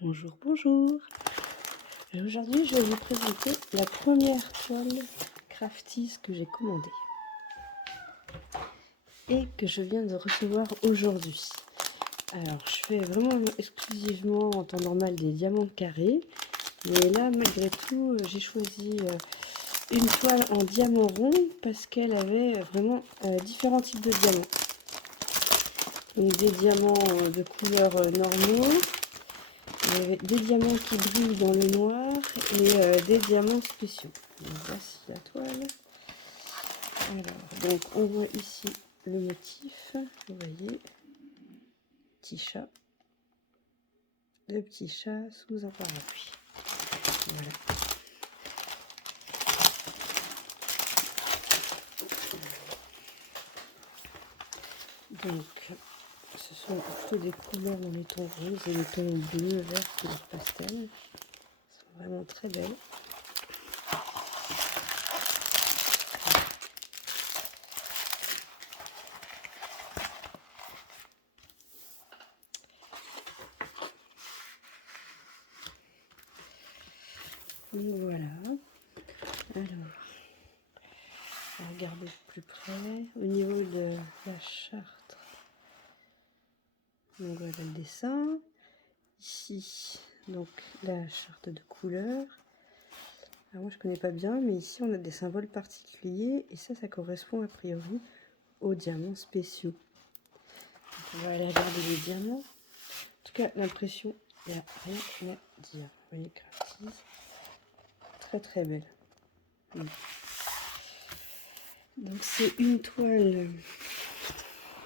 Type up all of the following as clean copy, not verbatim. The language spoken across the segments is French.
Bonjour, bonjour. Aujourd'hui, je vais vous présenter la première toile Crafties que j'ai commandée et que je viens de recevoir aujourd'hui. Alors, je fais vraiment exclusivement en temps normal des diamants carrés, mais là, malgré tout, j'ai choisi une toile en diamant rond parce qu'elle avait vraiment différents types de diamants. Donc, des diamants de couleur normaux. Des diamants qui brillent dans le noir et des diamants spéciaux. Donc, voici la toile. Alors, donc on voit ici le motif. Vous voyez, petit chat. Le petit chat sous un parapluie. Voilà. Donc, ce sont plutôt des couleurs dans les tons roses et les tons bleus, verts, couleur pastel. Elles sont vraiment très belles. Donc voilà. Alors, on va regarder de plus près. Au niveau de la charte, donc voilà le dessin. Ici, donc la charte de couleurs. Alors moi je connais pas bien, mais ici on a des symboles particuliers et ça correspond a priori aux diamants spéciaux. Donc on va aller regarder les diamants. En tout cas, l'impression, il n'y a rien à dire. Vous voyez, Crafties, très très belle. Donc c'est une toile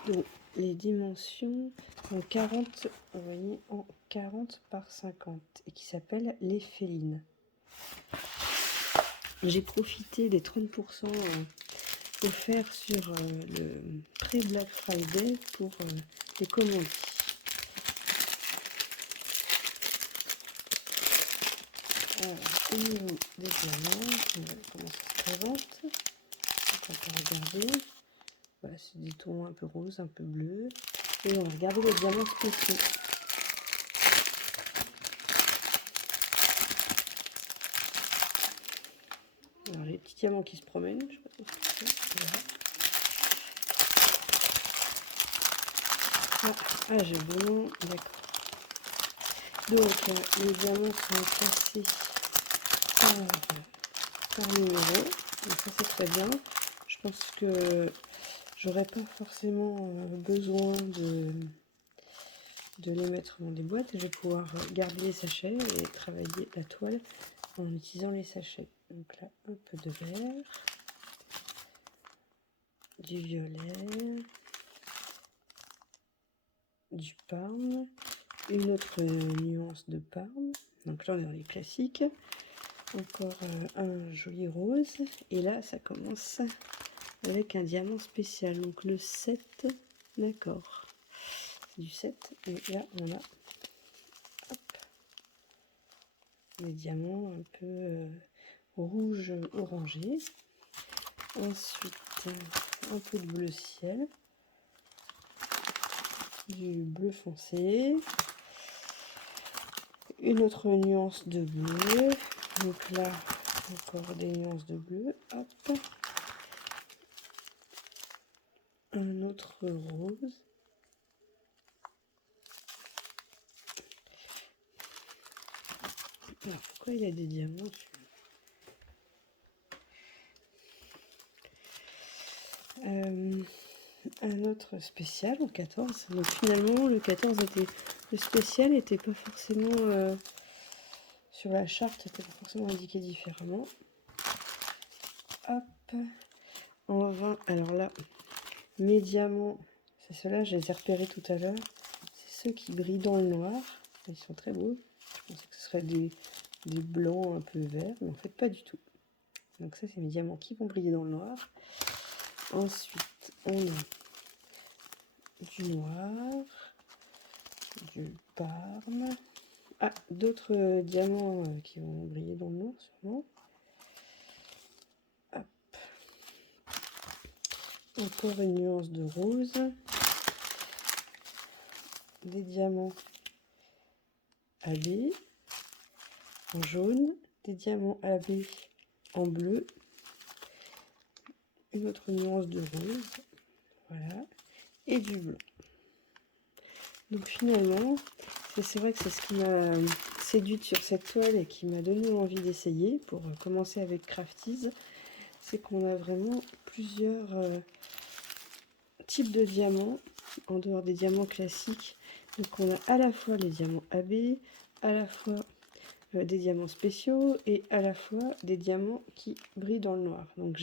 dont les dimensions en 40, vous voyez, en 40 par 50 et qui s'appelle les Félines. J'ai profité des 30% offerts sur le pré-Black Friday pour les commander. Alors, au niveau des diamants, on va comment ça se présente. Donc, on peut regarder. Voilà, c'est des tons un peu roses, un peu bleus. Et on va regarder les diamants spéciaux. Alors, les petits diamants qui se promènent, je sais pas trop ce que c'est. Voilà. Ah, j'ai bon, d'accord. Donc, les diamants sont classés par numéro. Donc ça, c'est très bien. Je pense que j'aurais pas forcément besoin de les mettre dans des boîtes. Je vais pouvoir garder les sachets et travailler la toile en utilisant les sachets. Donc là, un peu de vert, du violet, du parme, une autre nuance de parme. Donc là, on est dans les classiques. Encore un joli rose. Et là, ça commence avec un diamant spécial. Donc le 7, d'accord. C'est du 7. Et là, on a les diamants un peu rouge orangé. Ensuite, un peu de bleu ciel, du bleu foncé, une autre nuance de bleu. Donc là, encore des nuances de bleu. Hop. Un autre rose. Alors, pourquoi il y a des diamants dessus ? Un autre spécial en 14. Donc finalement, le 14 était... Le spécial n'était pas forcément... sur la charte, n'était pas forcément indiqué différemment. Hop. En 20. Alors là, mes diamants, c'est ceux-là, je les ai repérés tout à l'heure. C'est ceux qui brillent dans le noir. Ils sont très beaux. Je pensais que ce serait des blancs un peu verts, mais en fait pas du tout. Donc ça, c'est mes diamants qui vont briller dans le noir. Ensuite, on a du noir, du parme. Ah, d'autres diamants qui vont briller dans le noir, sûrement. Hop. Encore une nuance de rose. Des diamants AB en jaune, des diamants AB en bleu, une autre nuance de rose, voilà, et du blanc. Donc finalement, c'est vrai que c'est ce qui m'a séduite sur cette toile et qui m'a donné envie d'essayer pour commencer avec Crafties, c'est qu'on a vraiment plusieurs types de diamants en dehors des diamants classiques. Donc on a à la fois les diamants AB, à la fois des diamants spéciaux et à la fois des diamants qui brillent dans le noir. Donc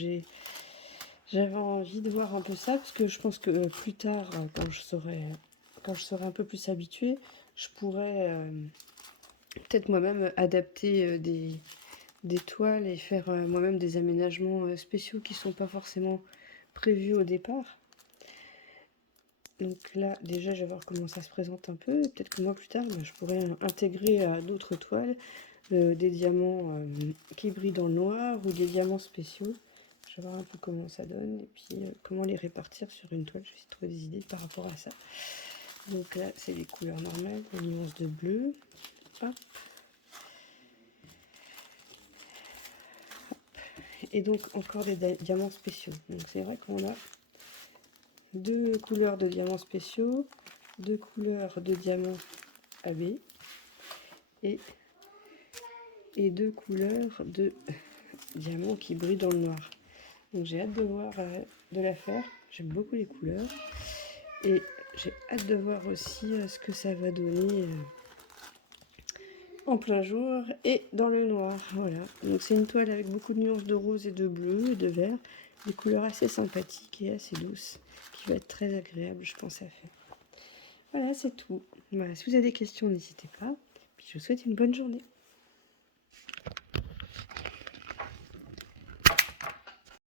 j'avais envie de voir un peu ça parce que je pense que plus tard, quand je serai un peu plus habituée, je pourrais peut-être moi-même adapter des toiles et faire moi-même des aménagements spéciaux qui ne sont pas forcément prévus au départ. Donc là, déjà, je vais voir comment ça se présente un peu. Peut-être que moi, plus tard, je pourrais intégrer à d'autres toiles des diamants qui brillent dans le noir ou des diamants spéciaux. Je vais voir un peu comment ça donne et puis comment les répartir sur une toile. Je vais essayer de trouver des idées par rapport à ça. Donc là, c'est les couleurs normales, les nuances de bleu. Hop. Et donc encore des diamants spéciaux. Donc c'est vrai qu'on a deux couleurs de diamants spéciaux, deux couleurs de diamants AB et deux couleurs de diamants qui brillent dans le noir. Donc j'ai hâte de voir, de la faire. J'aime beaucoup les couleurs et j'ai hâte de voir aussi ce que ça va donner en plein jour et dans le noir. Voilà, donc c'est une toile avec beaucoup de nuances de rose et de bleu et de vert, des couleurs assez sympathiques et assez douces qui va être très agréable, je pense, à faire. Voilà, c'est tout. Voilà, si vous avez des questions, n'hésitez pas. Puis je vous souhaite une bonne journée.